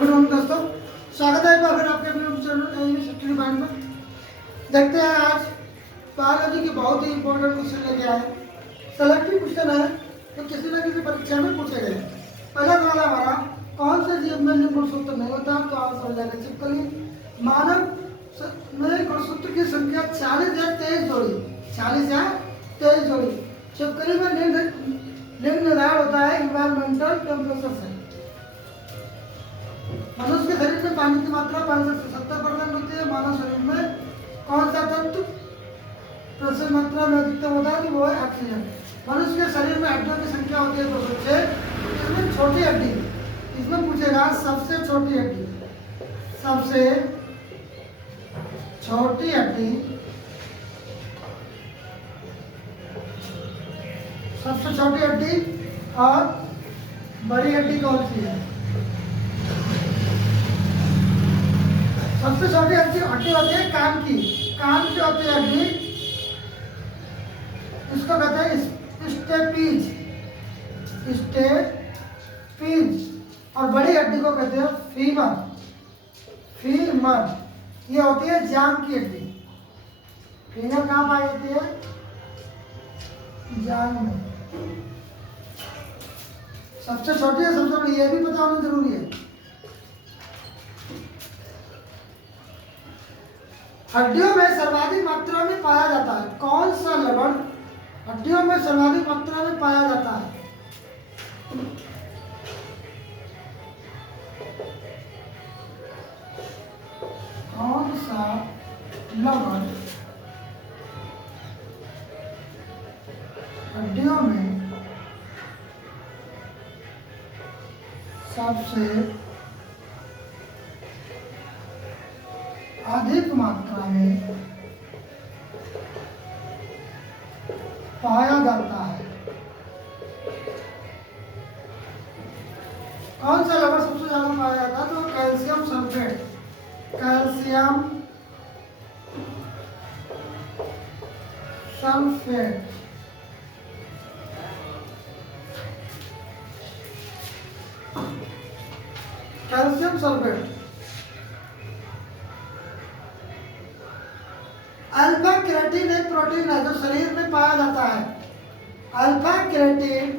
Good morning दोस्तों, स्वागत है एक बार फिर आपके अपने चैनल शिक्षण बाइंड में। देखते हैं आज बायोलॉजी के बहुत ही इंपॉर्टेंट क्वेश्चन लेके आए। सेलेक्टिव क्वेश्चन है तो किसी न किसी परीक्षा में पूछे गए। पहला सवाल हमारा, कौन से जीव में लिंग गुणसूत्र नहीं होता? तो आप समझ जाएंगे सिंपली, मानव में गुणसूत्र की संख्या 40 या 23 जोड़ी, 40 या 23 जोड़ी। छिपकली में लिंग निर्धारण होता है इन्वायरमेंटल टेम्परेचर से। मनुष्य के शरीर में पानी की मात्रा 65 से 70% होती है। मानव शरीर में कौन सा तत्व प्रचुर मात्रा में अधिकतम होता है? वो है ऑक्सीजन। मनुष्य के शरीर में हड्डियों की संख्या होती है 206। इसमें छोटी हड्डी, इसमें पूछेगा सबसे छोटी हड्डी, सबसे छोटी हड्डी, सबसे छोटी हड्डी और बड़ी हड्डी कौन सी है? सबसे छोटी हड्डी होती है कान की। कान की होती है हड्डी, इसको कहते हैं स्टेपीज, स्टेपीज। और बड़ी हड्डी को कहते हैं फीमर, फीमर। ये होती है जांघ की हड्डी। फीमर कहाँ पाई जाती है? जांघ में। सबसे छोटी है, सबसे बड़ी, ये भी पता होना जरूरी है। हड्डियों में सर्वाधिक मात्रा में पाया जाता है कौन सा लवण? हड्डियों में सर्वाधिक मात्रा में पाया जाता है कौन सा लवण? हड्डियों में सबसे अधिक मात्रा में पाया जाता है। कौन सा लवण सबसे ज्यादा पाया जाता है? तो calcium sulphate, calcium sulphate. Calcium sulphate. Alpha keratin एक प्रोटीन है जो शरीर में पाया जाता है। Alpha keratin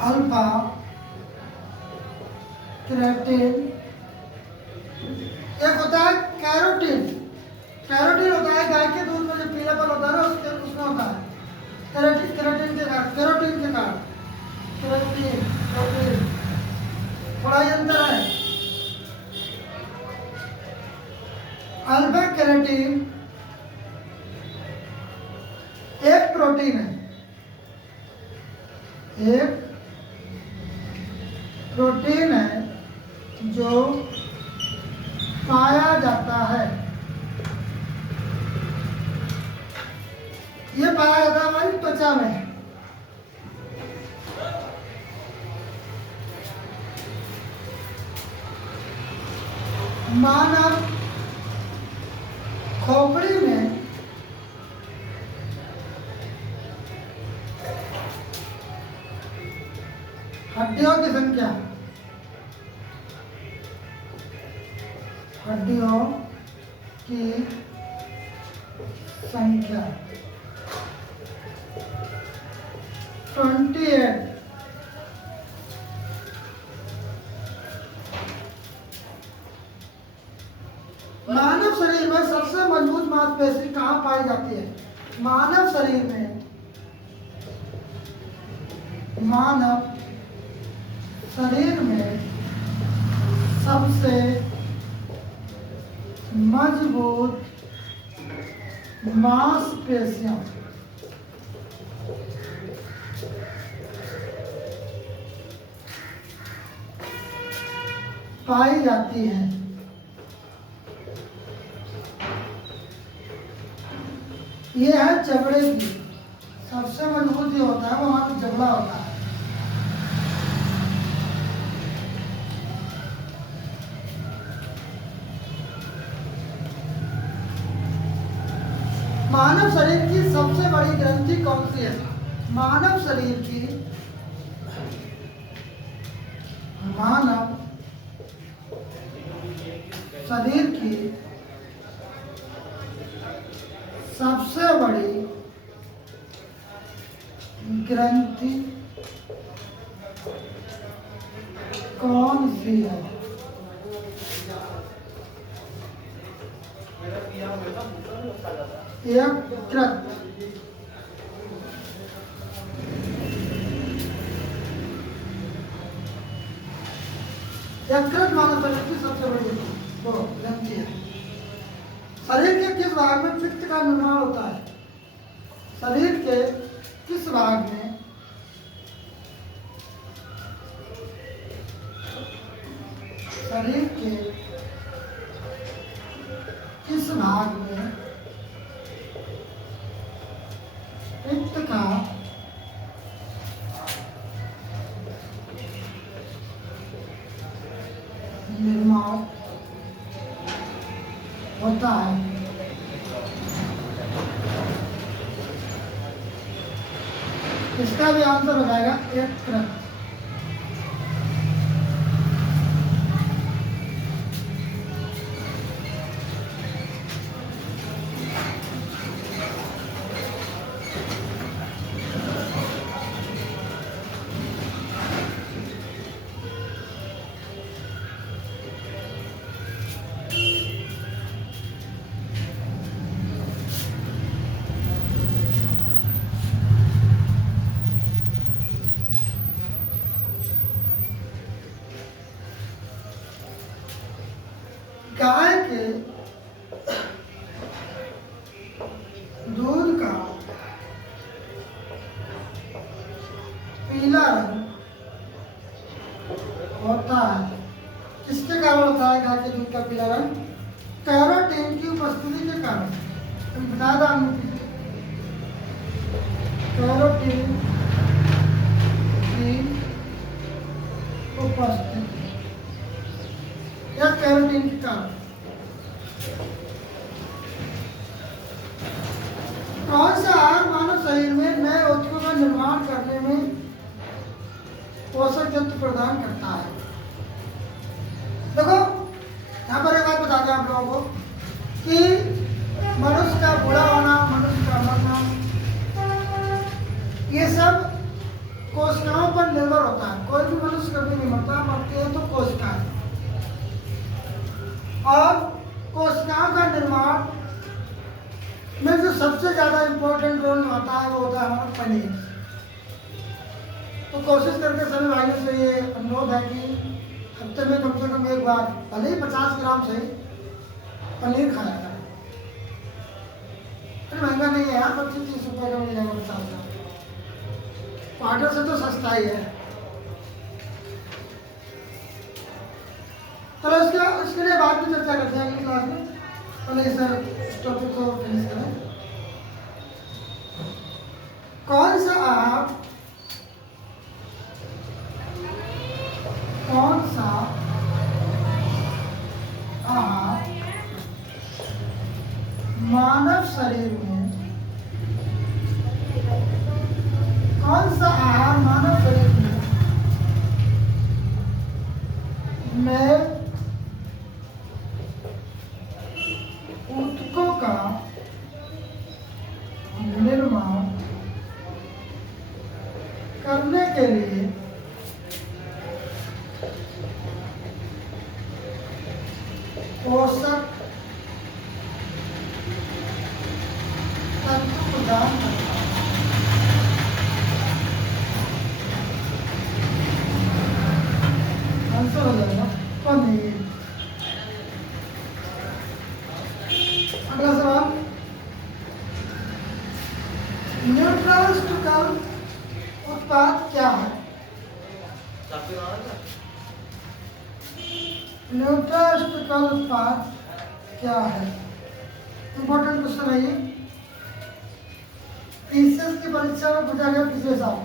alpha keratin. एक होता है कैरोटीन। कैरोटीन होता है गाय के दूध में जो पीलापन होता है ना, उसमें होता है केराटिन। केराटिन के कारण, केरोटीन के कारण, केराटिन, प्रोटीन, थोड़ा ही अंतर है। अल्फा केराटिन एक प्रोटीन है, एक प्रोटीन है जो पाया जाता है। ये पाया जाता है हमारी त्वचा में। मानव खोपड़ी में हड्डियों की संख्या, हड्डियों की संख्या 28। मानव शरीर में सबसे मजबूत मांसपेशी कहाँ पाई जाती है? मानव शरीर में, मानव शरीर में सबसे मजबूत मांसपेशियां पाई जाती हैं। ये है जबड़े की। सबसे मजबूत ये होता है वो हमारा जबड़ा होता है। मानव शरीर की सबसे बड़ी ग्रंथि कौन सी है? मानव शरीर की सबसे बड़ी ग्रंथि कौन सी है? यकृत। यकृत मानव शरीर की सबसे बड़ी वो ग्रंथि है। शरीर के किस भाग में पित्त का निर्माण होता है? शरीर के किस भाग में पित्त का निर्माण होता है? इसका भी आंसर हो जाएगा यकृत। गाय के दूध का पीला रंग होता है, किसके कारण होता है? गाय के दूध का पीला रंग कैरोटीन की उपस्थिति के कारण। बता दें कैरोटीन की उपस्थिति या कैरोटीन के कारण। कौन सा आहार मानव शरीर में नए ऊतकों का निर्माण करने में पोषक तत्व प्रदान करता है? देखो यहाँ पर एक बात बता दें आप लोगों को कि मनुष्य का बूढ़ा होना, मनुष्य का मरना, ये सब कोशिकाओं पर निर्भर होता है। कोई भी मनुष्य कभी नहीं मरता, मरते हैं तो कोशिकाएं। और कोशिकाओं का निर्माण में जो सबसे ज्यादा इम्पोर्टेंट रोल निभाता है वो होता है हमारा पनीर। तो कोशिश करके सभी भाइयों से ये अनुरोध है कि हफ्ते में कम से कम एक बार, भले ही 50 ग्राम से पनीर खाया करें। अरे महंगा नहीं है यार, 25-30 रुपये का मिल जाएगा 50 ग्राम। पाउडर से तो सस्ता ही है। चलो इसके लिए बाद में चर्चा करते हैं अगली क्लास में। पहले इस टॉपिक को फिनिश करें। कौन सा आहार मानव शरीर में नए ऊतकों का निर्माण करने के लिए पोषक तत्व प्रदान करता है? आंसर हो जाएगा पनीर। अगला सवाल, न्यूट्रास्यूटिकल उत्पाद क्या है? न्यूट्रास्यूटिकल उत्पाद क्या है? इंपॉर्टेंट क्वेश्चन है ये, टीसीएस की परीक्षा में पूछा गया पिछले साल।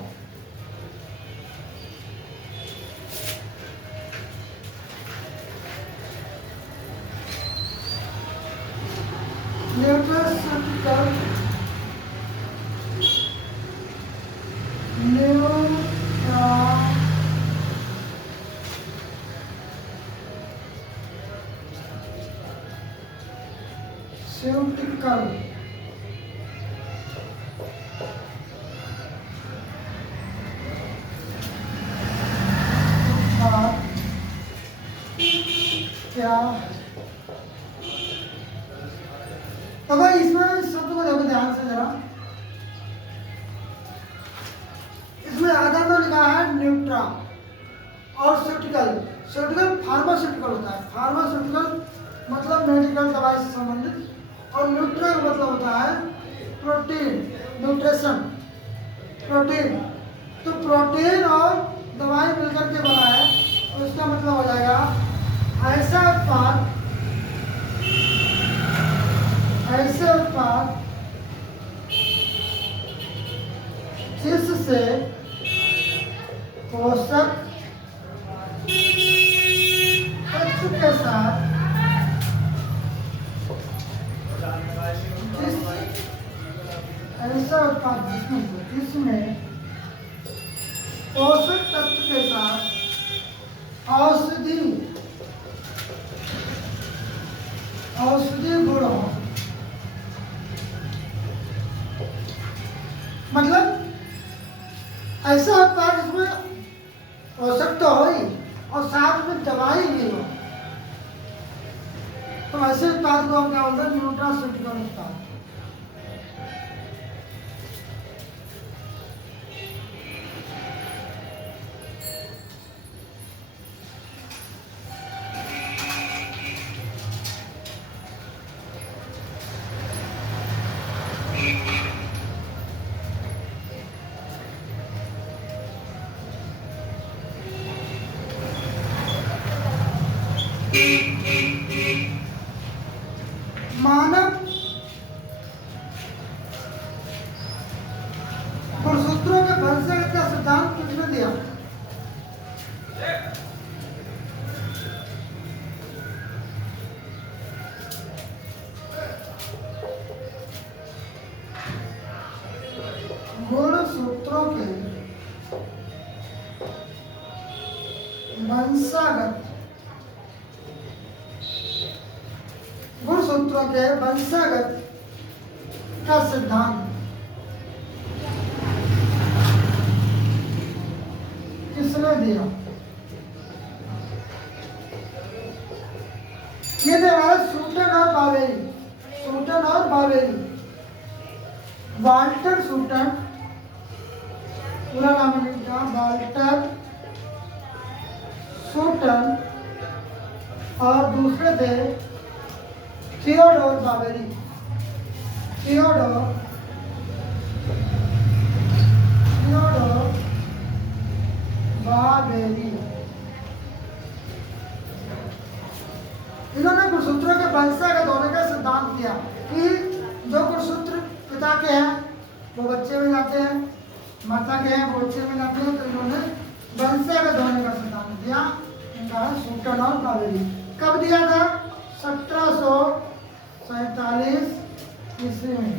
Nutraceutical protein, nutrition, protein. तो प्रोटीन और दवाई मिलकर के बना है, और इसका मतलब हो जाएगा ऐसे उत्पाद जिससे पोषक तत्व के साथ ऐसा उत्पाद जिसमें पोषक तत्व के साथ औषधि गुण हो। मतलब ऐसा उत्पाद जिसमें पोषक तो हो ही और साथ में दवाई भी हो, तो ऐसे उत्पाद को हम क्या बोलते हैं? न्यूट्रास्यूटिकल उत्पाद। मानव गुणसूत्रों के वंशगत का सिद्धांत किसने दिया? गुणसूत्रों के वंशगत का सिद्धांत किसने दिया? ये थे हमारे सूटन और बावेरी। वाल्टर सूटन, पूरा नाम लिखा वाल्टर सूटन, और दूसरे थे थियोडोर बावेरी। इन्होंने गुणसूत्रों के वंशगत होने का सिद्धांत दिया कि जो गुणसूत्र पिता के हैं वो बच्चे में जाते हैं, माता के हैं वो बच्चे में जाते हैं। तो इन्होंने वंशगत होने का सिद्धांत दिया, इनका सूटन और बावेरी। कब दिया था? 1747 ईस्वी में।